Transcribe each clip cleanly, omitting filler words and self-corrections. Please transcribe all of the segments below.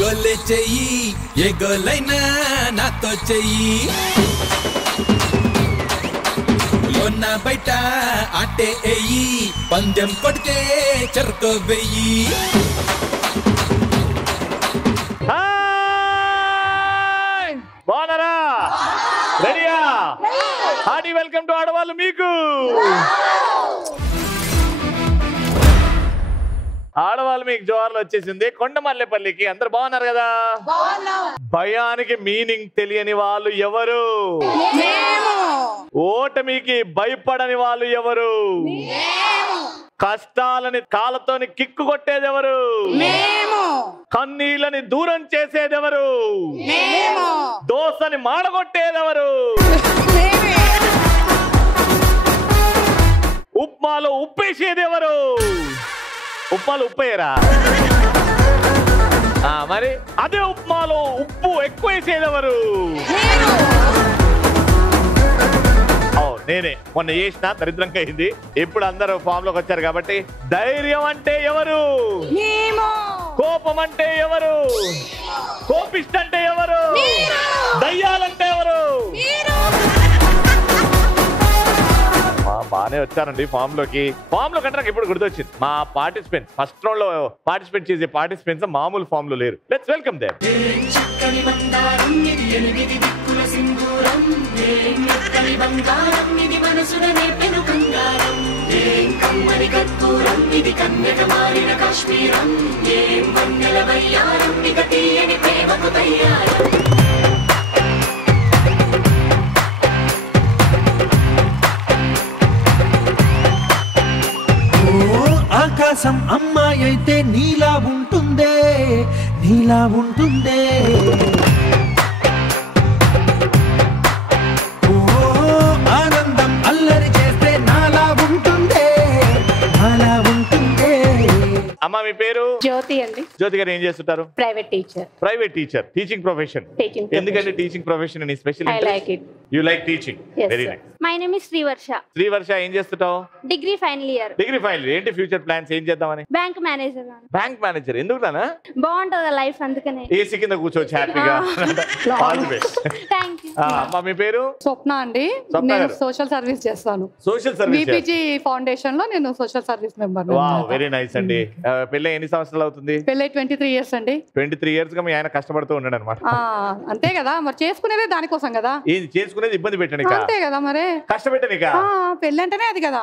గోలే చెయ్యి ఏ గోలైనా నాతో చెయ్యి లోన బయట ఆటే ఎయ్యి పందెం కొడితే చెరుకు వెయ్యి బాగున్నారా రెడీయా హార్టీ వెల్కమ్ టు ఆడవాళ్ళు మీకు ఆడవాళ్ళు మీకు జోహార్లు వచ్చేసింది కొండమల్లేపల్లికి అందరు బాగున్నారు కదా భయానికి మీనింగ్ తెలియని వాళ్ళు ఎవరు ఓటమికి భయపడని వాళ్ళు ఎవరు కష్టాలని కాళ్ళతోని కిక్కు కొట్టేది ఎవరు కన్నీళ్ళని దూరం చేసేది ఎవరు దోసని మాడగొట్టేది ఎవరు ఉప్మాలో ఉప్పేసేది ఎవరు ఉప్మాలో ఉప్పేయరా మరి అదే ఉప్మాలో ఉప్పు ఎక్కువ వేసేది ఎవరు నేనే మొన్న చేసిన దరిద్రంగా అయింది ఇప్పుడు అందరూ ఫామ్ లోకి వచ్చారు కాబట్టి ధైర్యం అంటే ఎవరు కోపం అంటే ఎవరు కోపిష్ట అంటే ఎవరు దయ్యాలంటే ఎవరు బానే వచ్చారండి ఫామ్ లో కంటే నాకు ఇప్పుడు గుర్తొచ్చింది మా పార్టిసిపెంట్స్ ఫస్ట్ రౌండ్ లో పార్టిసిపేట్ చేసే పార్టిసిపెంట్స్ మామూలు ఫామ్ లో లేరు లెట్స్ వెల్కమ్ దేమ్ ఆకాశం అమ్మాయి అయితే నీలా ఉంటుందే నీలా ఉంటుందే ఆనందం అల్లరి చేస్తే నాలా ఉంటుందే నాలా ఉంటుందే అమ్మ మీ పేరు జ్యోతి అండి. జ్యోతి గారు ఏం చేస్తుంటారు? Private teacher teaching profession. ఎందుకంటే టీచింగ్ ప్రొఫెషన్ అని special I like it. You like teaching. Very nice. My name is Srivarsha. Srivarsha ఏం చేస్తుంటావు? Degree final year. ఏంటి ఫ్యూచర్ ప్లాన్స్ ఏం చేద్దామని? Bank manager. బ్యాంక్ మేనేజర్ ఎందుకు నానా? బాగుంటది లైఫ్ అందుకనే. ఏసీ కింద కూర్చోవచ్చు హ్యాపీగా. All the best. థాంక్యూ. అమ్మ మీ పేరు? స్వప్న అండి. నేను సోషల్ సర్వీస్ చేస్తాను. Social service. బీపీజీ ఫౌండేషన్ లో నేను social service member. Wow very nice అండి. పెళ్ళి ఎన్ని సంవత్సరాలు అవుతుంది? పెళ్ళి 23 ఇయర్స్ అండి. 23 ఇయర్స్ గా మీ ఆయన కష్టపడుతూ ఉన్నాడు అన్నమాట. అంతే కదా మరి, చేసుకునేదే దానికోసం కదా. ఏది చేసుకునేది ఇబ్బంది పెట్టనిక? అంతే కదా మరి, కష్టపెట్టనిక. పెళ్ళి అంటేనే అది కదా.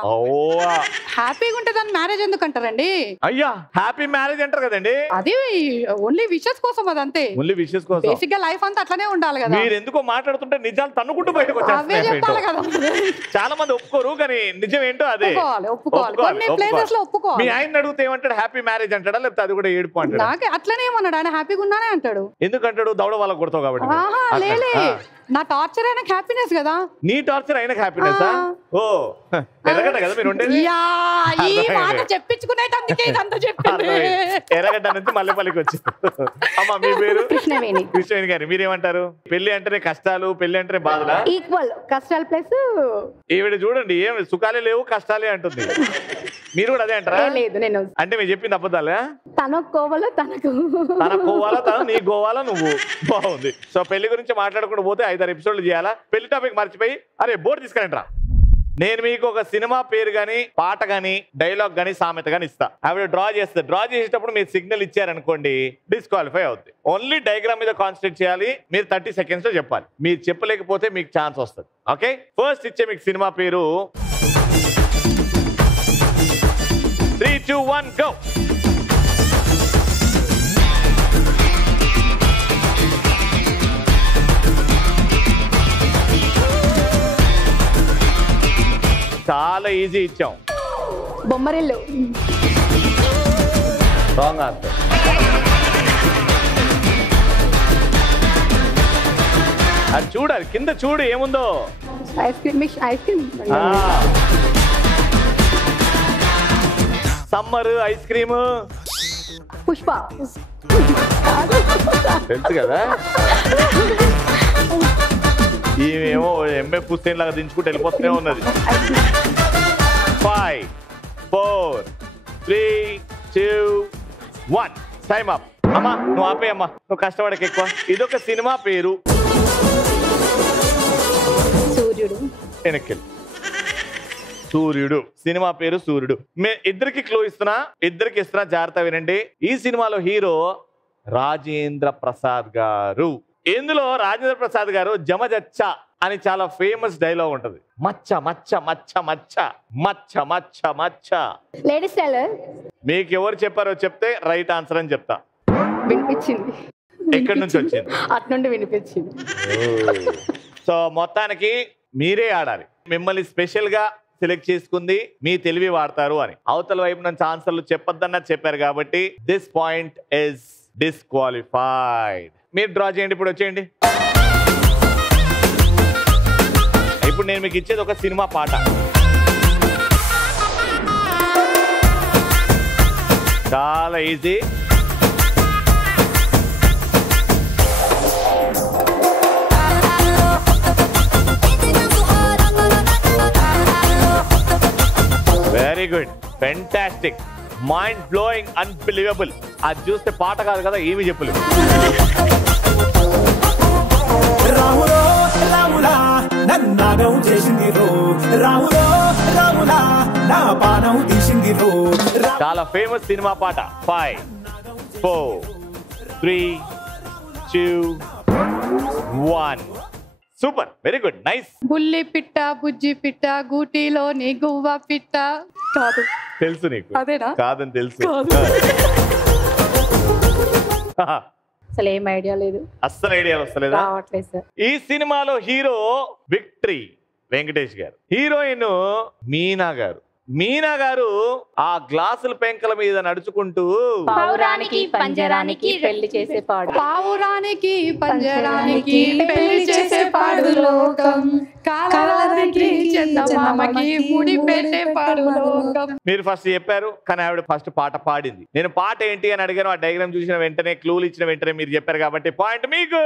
హ్యాపీగా ఉంటే దాన్ని మ్యారేజ్ ఎందుకు అంటారండి? అయ్యా హ్యాపీ మ్యారేజ్ అంటారు కదండి. అది ఓన్లీ విషెస్ కోసం, అది అంతే. ఓన్లీ విషెస్ కోసం. బేసిక్ గా లైఫ్ అంతా అట్లనే ఉండాలి కదా. మీరు ఎందుకో మాట్లాడుతుంటే నిజాలు తన్నుకుంటూ బయటకు వచ్చేస్తాయి. చాలా మంది ఒప్పుకోరు కానీ నిజం ఏంటో అదే. మీ ఆయన అడిగితే ఏమంటాడు? హ్యాపీ మ్యారేజ్ అంటాడా లేకపోతే అది కూడా ఏడుపు అంటాడు? నాకు అట్లనే ఏమన్నాడు, ఆయన హ్యాపీగా ఉన్నానే అంటాడు. ఎందుకంటాడు? దౌడ వాళ్ళకి కొడతావు కాబట్టి. నా టార్చర్ అయినా హ్యాపీనెస్ కదా. నీ టార్చర్ అయినా హ్యాపీనెస్. ఓ ఎర్రగడ్డ కదా మీరు ఉండేది. చెప్పించుకునేటందుకే ఇదంతా చెప్పింది. ఎర్రగడ్డ నుంచి మల్లెపల్లికి వచ్చి. అమ్మ మీ పేరు? కృష్ణవేణి. కృష్ణవేణి గారు మీరేమంటారు? పెళ్లి అంటేనే కష్టాలు, పెళ్లి అంటేనే బాధలా? ఈక్వల్ కష్టాలు ప్లస్ ఈవిడ చూడండి ఏం సుఖాలే లేవు కష్టాలే అంటుంది. మీరు కూడా అదే అంటారా? లేదు నేను అంటే మీరు చెప్పింది అబద్ధాలే. తన కోవాలో తనకు కోవాలా తను నీ గోవాలా నువ్వు. బాగుంది. సో పెళ్లి గురించి మాట్లాడకుండా పోతే 5-6 ఎపిసోడ్లు చేయాలా? పెళ్లి టాపిక్ మర్చిపోయి అరే బోర్డు తీసుకురండి రా. నేను మీకు ఒక సినిమా పేరు గానీ, పాట గానీ, డైలాగ్ గానీ, సామెత గానీ ఇస్తా. ఆవిడ డ్రా చేస్తుంది. డ్రా చేసేటప్పుడు మీరు సిగ్నల్ ఇచ్చారనుకోండి డిస్క్వాలిఫై అవుతుంది. ఓన్లీ డయాగ్రామ్ మీద కాన్సన్ట్రేట్ చేయాలి. మీరు 30 సెకండ్స్ లో చెప్పాలి. మీరు చెప్పలేకపోతే మీకు ఛాన్స్ వస్తుంది. ఓకే ఫస్ట్ ఇచ్చే మీకు సినిమా పేరు 3, 2, 1 గో. చాలా ఈజీ ఇచ్చాం. బొమ్మరిల్లు. Wrong answer. అది చూడాలి కింద చూడు ఏముందో. Ice cream. Summer ice cream. Pushpa. తెలుసు కదా. ఈమెమో ఎంఏ పుస్తకం లాగా దించుకుంటూ వెళ్ళిపోతూనే ఉన్నది. 5, 4, 3, 2, 1 టైమ్ అప్. అమ్మా నువ్వు ఆపే అమ్మా, నువ్వు కష్టపడక ఎక్కువ. ఇదొక సినిమా పేరు. సూర్యుడు. వెనక్కి సూర్యుడు. సినిమా పేరు సూర్యుడు. ఇద్దరికి క్లూ ఇస్తున్నా, ఇద్దరికి ఇస్తున్నా, జాగ్రత్త వినండి. ఈ సినిమాలో హీరో రాజేంద్ర ప్రసాద్ గారు. ఇందులో రాజేంద్ర ప్రసాద్ గారు జమజచ్చ అని చాలా ఫేమస్ డైలాగ్ ఉంటది. మచ్చ మచ్చ మచ్చ మచ్చ మచ్చ మచ్చ మచ్చ. Ladies tailor. మీకు ఎవరు చెప్పారో చెప్తే రైట్ ఆన్సర్ అని చెప్తా. వినిపించింది. ఎక్కడి నుంచి వచ్చింది? అటు నుండి వినిపించింది. సో మొత్తానికి మీరే ఆడాలి. మిమ్మల్ని స్పెషల్ గా సెలెక్ట్ చేసుకుంది మీ తెలివి వాడతారు అని. అవతల వైపు నుంచి ఆన్సర్లు చెప్పొద్దన్నది చెప్పారు కాబట్టి దిస్ పాయింట్ ఇస్ డిస్క్వాలిఫైడ్. మీరు డ్రా చేయండి. ఇప్పుడు వచ్చేయండి. ఇప్పుడు నేను మీకు ఇచ్చేది ఒక సినిమా పాట. చాలా easy. Very good, fantastic, mind blowing, unbelievable. అది చూస్తే పాట కాదు కదా, ఏమి చెప్పలేదు. రాములో రాములా నన్నాగం చేసింది రో, రాములో రాములా నా పానం తీసింది రో. చాలా ఫేమస్ సినిమా పాట. 5 4 3 2 1. Super, very good, nice. బుల్లి పిట్ట బుజ్జి పిట్ట గూటిలోని గువ్వ పిట్ట. కాదు, తెలుసు నీకు. అదేనా? కాదని తెలుసు. అసలు ఏం ఐడియా లేదు. అస్సలు ఐడియా వస్తలేదా? రావట్లేదు సార్. ఈ సినిమాలో హీరో విక్టరీ వెంకటేష్ గారు, హీరోయిన్ మీనా గారు. మీనా గారు ఆ గ్లాసుల పెంకల మీద నడుచుకుంటూ పావురానికి పంజరానికి పెళ్లి చేసే పాడు. పావురానికి పంజరానికి పెళ్లి చేసే పాడు లోకం, కాలానికి చందమామకి ముడి పెట్టే పాడు లోకం. మీరు ఫస్ట్ చెప్పారు, కానీ ఆవిడ ఫస్ట్ పాట పాడింది. నేను పాట ఏంటి అని అడిగాను. ఆ డయాగ్రామ్ చూసిన వెంటనే, క్లూలు ఇచ్చిన వెంటనే మీరు చెప్పారు కాబట్టి పాయింట్ మీకు.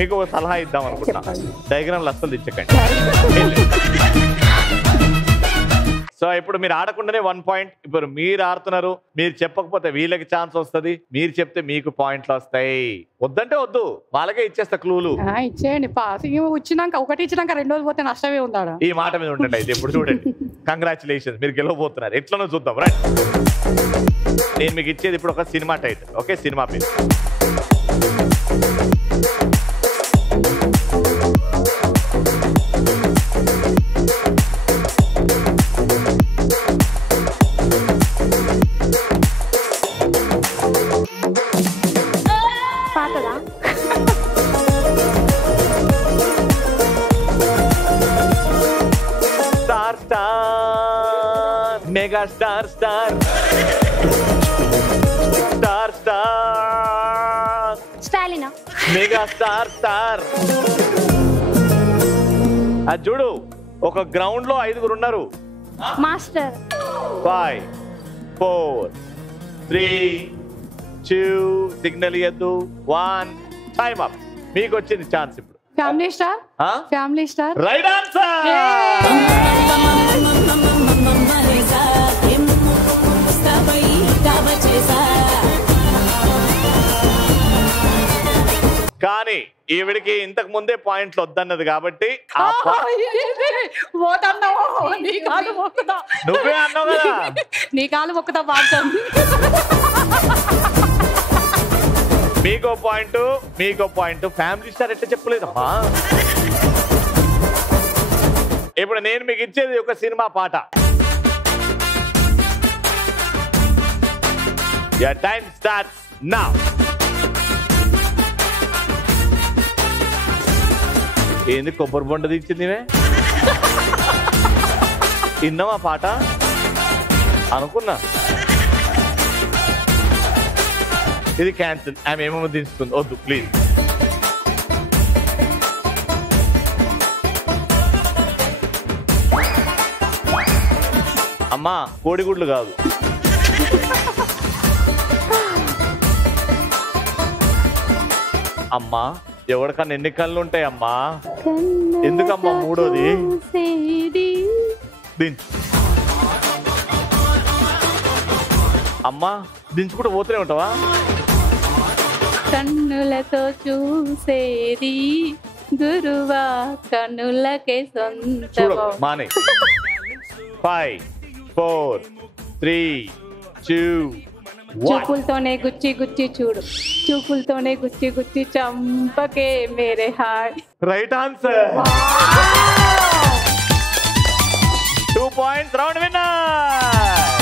మీకు ఒక సలహా ఇద్దాం అనుకుంటున్నా, డయాగ్రామ్లు అస్సలు తెచ్చకండి. సో ఇప్పుడు మీరు ఆడకుండానే 1 పాయింట్. ఇప్పుడు మీరు ఆడుతున్నారు, మీరు చెప్పకపోతే వీళ్ళకి ఛాన్స్ వస్తుంది, మీరు చెప్తే మీకు పాయింట్లు వస్తాయి. వద్దంటే వద్దు, వాళ్ళకే ఇచ్చేస్తా క్లూలు. ఇచ్చేయండి. వచ్చినాక ఒకటి ఇచ్చినాక 2 రోజులు పోతే నష్టమే ఉందాడా? ఈ మాట మీద ఉండండి. అయితే ఇప్పుడు చూడండి, కంగ్రాచులేషన్స్, మీరు గెలవబోతున్నారు. ఎట్లనో చూద్దాం, రైట్? నేను మీకు ఇచ్చేది ఇప్పుడు ఒక సినిమా టైటిల్. ఓకే, సినిమా పేరు. పాతదా? Star star, mega star star, star star, స్టాలినా? Mega star star. అది చూడు, ఒక గ్రౌండ్ లో 5గురు ఉన్నారు. మాస్టర్. 5 4 3 2 సిగ్నల్ ఇయ్యద్దు. 1 టైమ్ అప్. మీకు వచ్చింది ఛాన్స్ ఇప్పుడు. Family star. Family star. Right answer. కానీ ఈవిడికి ఇంతకు ముందే పాయింట్లు వద్దన్నది కాబట్టి నువ్వే అన్నావు కదా. నీ కాలు మొక్కుతా పాడతాం. మీకో పాయింట్, మీకో పాయింట్. ఫ్యామిలీ స్టార్ ఎట్లా చెప్పలేదమ్మా. ఇప్పుడు నేను మీకు ఇచ్చేది ఒక సినిమా పాట. Your time starts now. ఏంది కొబ్బరి బొండ దించింది? విన్నావా పాట? అనుకున్నా. ఇది క్యాన్సిల్. ఆమె ఏమేమో దించుతుంది. వద్దు ప్లీజ్. అమ్మా కోడిగుడ్లు కాదు. అమ్మా ఎవరికన్నా ఎన్ని కళ్ళు ఉంటాయమ్మా? ఎందుకమ్మా మూడోది? దించు అమ్మా, దించుకుంటూ పోతూనే ఉంటావా? కన్నులతో చూసేది గురువా కన్నులకే సొంత. చూడు మానే. 5 4 3 2 1. చూపులతోనే గుచ్చి గుచ్చి చూడు, చూపులతోనే గుచ్చి గుచ్చి చంపకే మేరే హాయ్. Right answer. 2 points, round winner.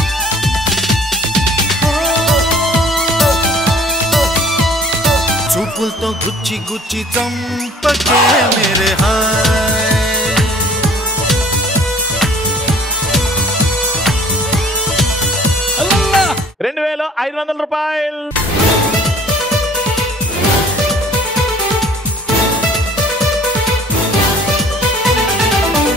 చూపులతో గుచ్చి గుచ్చి చంపకే మేరే హాయ్. 2500 రూపాయలు.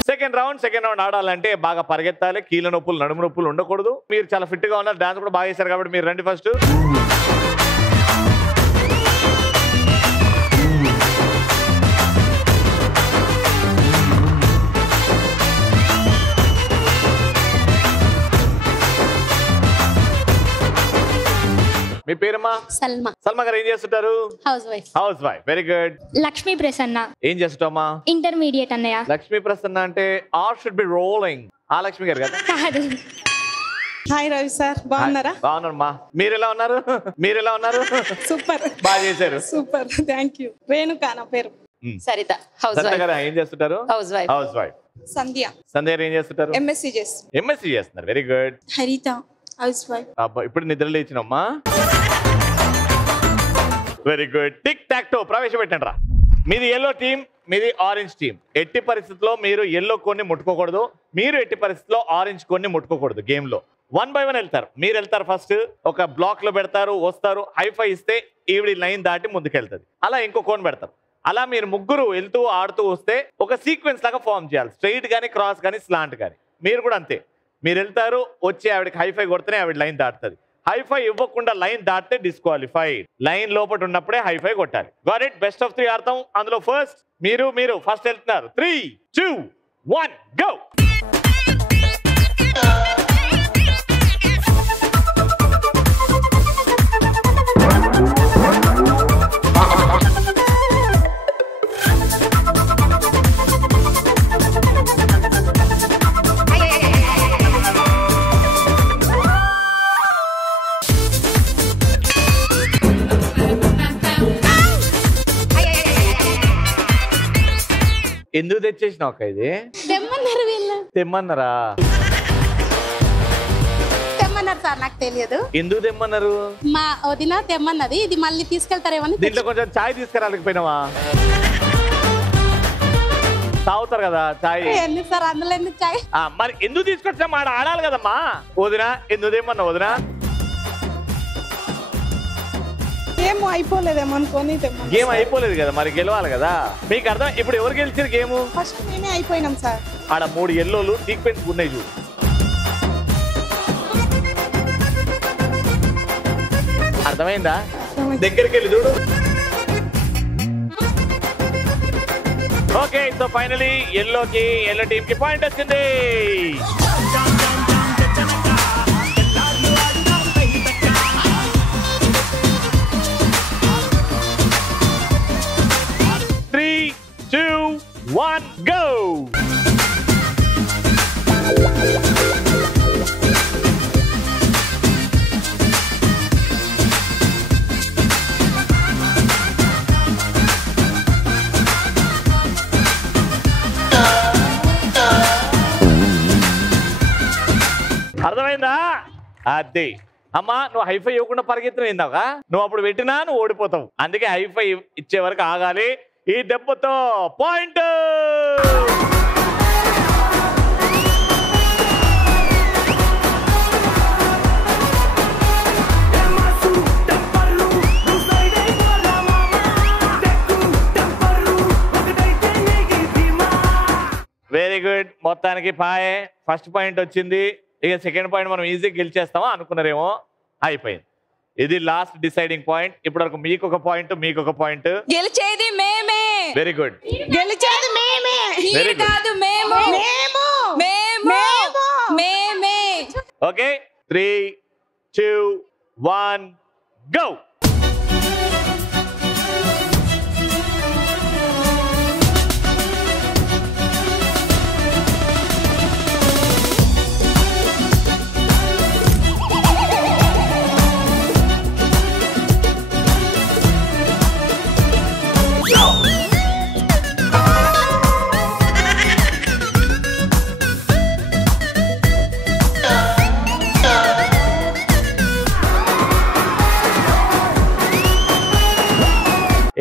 సెకండ్ రౌండ్ ఆడాలంటే బాగా పరిగెత్తాలి, కీళ్ళ నొప్పులు నడుము నొప్పులు ఉండకూడదు. మీరు చాలా ఫిట్ గా ఉన్నారు, డాన్స్ కూడా బాగా చేశారు కాబట్టి మీరు రండి ఫస్ట్. మీ పేరమ్మా? సల్మా. సల్మా గారు ఏం చేస్తుంటారు? House wife. House wife, very good. Lakshmi Prasanna. ఏం చేస్తుంటామా? ఇంటర్మీడియట్ అన్నయ్య. లక్ష్మీ ప్రసన్న అంటే ఆర్ షుడ్ బి రోలింగ్. ఆ లక్ష్మి గారు కదా? కాదు. హాయ్ రవి సార్, బాగున్నారా? బాగున్నారమ్మా. మీరు ఎలా ఉన్నారు? సూపర్, బాగా చేశారు. Super, thank you. రేణుకా నా పేరు. Saritha, house Saritha wife. గారు ఏం చేస్తుంటారు? House wife. House wife. Sandhya Sandhya గారు ఏం చేస్తుంటారు? ఎంఎస్సి చేస్తున్నారు, very good. Haritha house wife. అబ్బా, ఇప్పుడు నిద్ర లేచినమ్మా. Very good. Tic tac toe ప్రవేశపెట్టండి రా. మీది ఎల్లో టీం, మీది ఆరెంజ్ టీం. ఎట్టి పరిస్థితుల్లో మీరు ఎల్లో కొన్ని ముట్టుకోకూడదు, మీరు ఎట్టి పరిస్థితుల్లో ఆరెంజ్ కొన్ని ముట్టుకోకూడదు. గేమ్ లో 1 by 1 వెళ్తారు. మీరు వెళ్తారు ఫస్ట్, ఒక బ్లాక్ లో పెడతారు, వస్తారు, హైఫై ఇస్తే ఈవిడి లైన్ దాటి ముందుకెళ్తుంది. అలా ఇంకో కోన్ పెడతారు. అలా మీరు ముగ్గురు వెళ్తూ ఆడుతూ వస్తే ఒక సీక్వెన్స్ లాగా ఫామ్ చేయాలి. స్ట్రైట్ కానీ, క్రాస్ కానీ, స్లాంట్ కానీ. మీరు కూడా అంతే. మీరు వెళ్తారు, వచ్చి ఆవిడకి హైఫై కొడితేనే ఆవిడ లైన్ దాటుతుంది. హైఫై ఇవ్వకుండా లైన్ దాటితే డిస్క్వాలిఫైడ్. లైన్ లోపల ఉన్నప్పుడే హైఫై కొట్టాలి. Got it? బెస్ట్ ఆఫ్ 3 ఆడతాం. అందులో ఫస్ట్ మీరు ఫస్ట్ వెళ్తున్నారు. 3 2 1 గో. ఎందుకు తెచ్చేసినావు అక్క? ఇది తెమ్మన్నారు వీళ్ళు. తెమ్మన్నారా? తెమ్మన్నారు సార్, నాకు తెలియదు. ఎందుకు తెమ్మన్నారు? మా వదిన తెమ్మన్నది. ఇది మళ్ళీ తీసుకెళ్తారేమని. దీంట్లో కొంచెం చాయ్ తీసుకురాలేకపోయినావా? తాగుతారు కదా చాయ్. ఎందుకు సార్ అందులో ఎందుకు చాయ్? మరి ఎందుకు తీసుకొచ్చా? మాట ఆడాలి కదమ్మా. వదినా ఎందుకు తెమ్మన్నా? వదినా గేమ్ అయిపోలేదేమో అనుకోని తెమ్మన్నా. గేమ్ అయిపోలేదు కదా, మరి గెలవాలి కదా. మీకు అర్థం? ఇప్పుడు ఎవరు గెలిచారు గేమ్? ఫస్ట్ నేనే అయిపోయినాం సార్. ఆడ 3 ఎల్లోలు సీక్వెన్స్ ఉన్నాయి చూడు. అర్థమైందా? దగ్గరికి వెళ్ళి చూడు. Okay, so finally yellow team కి పాయింట్ వచ్చింది. Three, 2, 1, go! అర్థమైందా? అదే అమ్మా, నువ్వు హైఫై ఇవ్వకుండా పరిగెత్తినవుగా, నువ్వు అప్పుడు పెట్టినా నువ్వు ఓడిపోతావు. అందుకే హైఫై ఇచ్చే వరకు ఆగాలి. ఈ దెబ్బతో పాయింట్. Very good. మొత్తానికి పాయే. ఫస్ట్ పాయింట్ వచ్చింది. ఇక సెకండ్ పాయింట్ మనం ఈజీగా గెలిచేస్తామా అనుకున్నారేమో, అయిపోయింది. ఇది లాస్ట్ డిసైడింగ్ పాయింట్. ఇప్పటివరకు మీకు ఒక పాయింట్, మీకు ఒక పాయింట్. గెలిచేది మేమే. Very good. గెలిచేది మేమే. Very good. కాదు మేము. మేము. మేము. మేమే. Okay 3, 2, 1 go.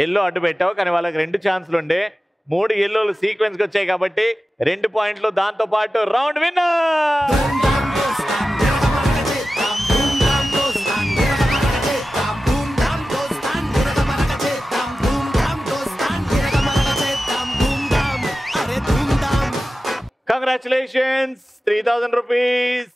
ఎల్లో అడ్డు పెట్టావు, కానీ వాళ్ళకి 2 ఛాన్సులు ఉండే. 3 ఎల్లోలు సీక్వెన్స్ కి వచ్చాయి కాబట్టి 2 పాయింట్లు. దాంతో పాటు round winner. Congratulations, 3000 rupees.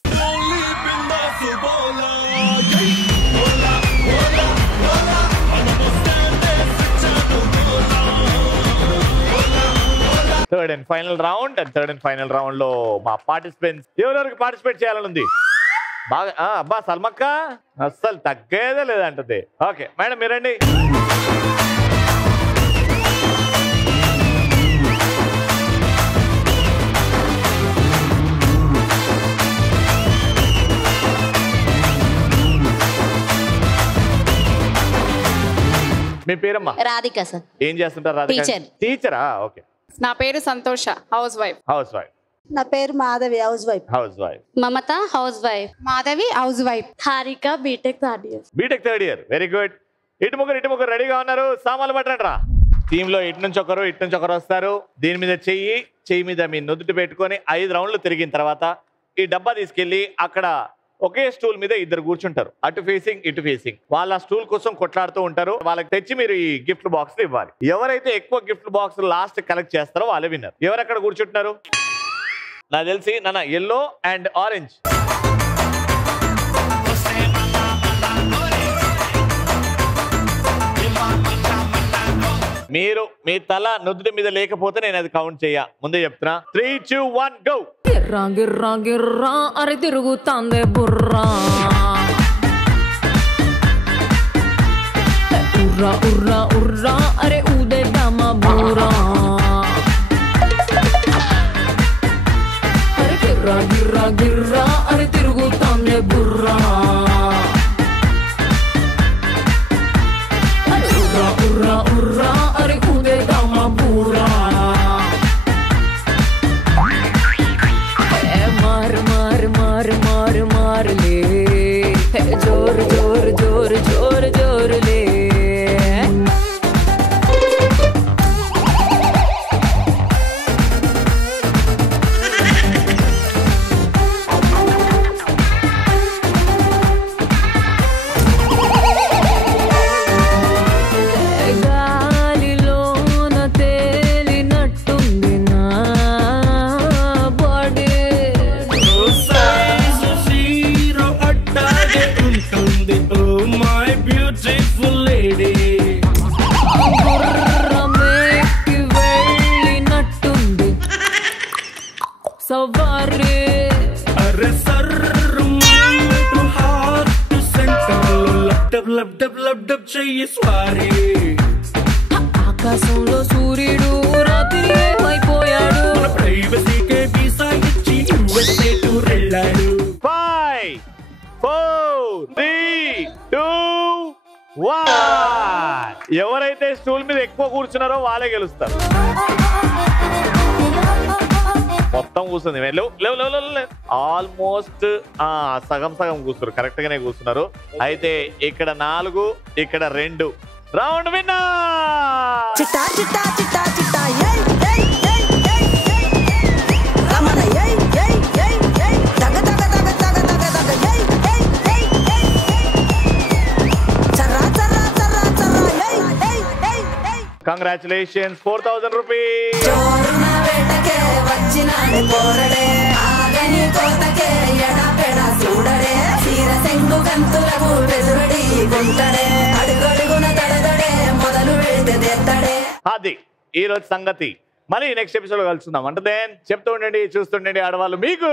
Third and final round. And third and final round లో మా పార్టిసిపెంట్స్ ఎవరెవరికి పార్టిసిపేట్ చేయాలని ఉంది? బాగా అబ్బా సల్మక్క అస్సలు తగ్గేదే లేదంటది. ఓకే మేడం మీరండి. మీ పేరమ్మా? రాధిక సార్. ఏం చేస్తుంటారు రాధిక? టీచరా? ఓకే. నా పేరు సంతోష, హౌస్ వైఫ్. House wife. నా పేరు Madhavi, house wife. House wife. Mamatha, house wife. Madhavi, house wife. Harika, B Tech third year. B Tech third year. Very good. ఇటు ముగ్గురు రెడీగా ఉన్నారు. సామాన్లు పట్టండి. టీమ్ లో ఇటు నుంచి ఒకరు వస్తారు. దీని మీద చెయ్యి మీద మీ నుదుటి పెట్టుకొని 5 రౌండ్లు తిరిగిన తర్వాత ఈ డబ్బా తీసుకెళ్లి అక్కడ ఒకే స్టూల్ మీద 2 కూర్చుంటారు. అటు ఫేసింగ్ ఇటు ఫేసింగ్. వాళ్ళ స్టూల్ కోసం కొట్లాడుతూ ఉంటారు. వాళ్ళకి తెచ్చి మీరు ఈ గిఫ్ట్ బాక్స్ ఇవ్వాలి. ఎవరైతే ఎక్కువ గిఫ్ట్ బాక్స్ లాస్ట్ కలెక్ట్ చేస్తారో వాళ్ళే విన్నర్. ఎవరు అక్కడ కూర్చుంటున్నారు? నాకు తెలిసి నాన్న ఎల్లో అండ్ ఆరెంజ్. మీరు మీ తల నుదుటి మీద లేకపోతే నేను అది కౌంట్ చెయ్య. ముందే చెప్తున్నా. 3, 2, 1 గో. గిర్రా అరే తిరుగుతాందే బుర్రా. ఉర్రా అరే ఊదేద్దామా బుర్రా. అరే గిర్రా అరే తిరుగుతాందే బుర్రా. ఉర్రా అరే ఊదేద్దామా బుర్రా. मार ले जोर जोर जोर जोर जोर ले. ఆకాశంలో సూర్యుడు రాత్రి అయిపోయాడు. 5, 4, 3, 2, 1. ఎవరైతే స్టూల్ మీద ఎక్కువ కూర్చున్నారో వాళ్ళే గెలుస్తారు. మొత్తం కూర్చుంది. ఆల్మోస్ట్ సగం కూర్చున్నారు. కరెక్ట్ గానే కూర్చున్నారు. అయితే ఇక్కడ 4, ఇక్కడ 2. Round winner. చిట్టా చిట్టా చిట్టా చిట్టా కంగ్రాచులేషన్స్, 4000 రూపీస్. వచ్చిన గంతులకు గంతులకు బెదురడి గుంటడే అడుగడుగున తడదడే మొదలు పెడితే తెత్తడే. అది ఈ రోజు సంగతి. మళ్ళీ నెక్స్ట్ ఎపిసోడ్ కలుసుకుందాం. అంటే చెప్తూ ఉండండి, చూస్తుండండి ఆడవాళ్ళు మీకు.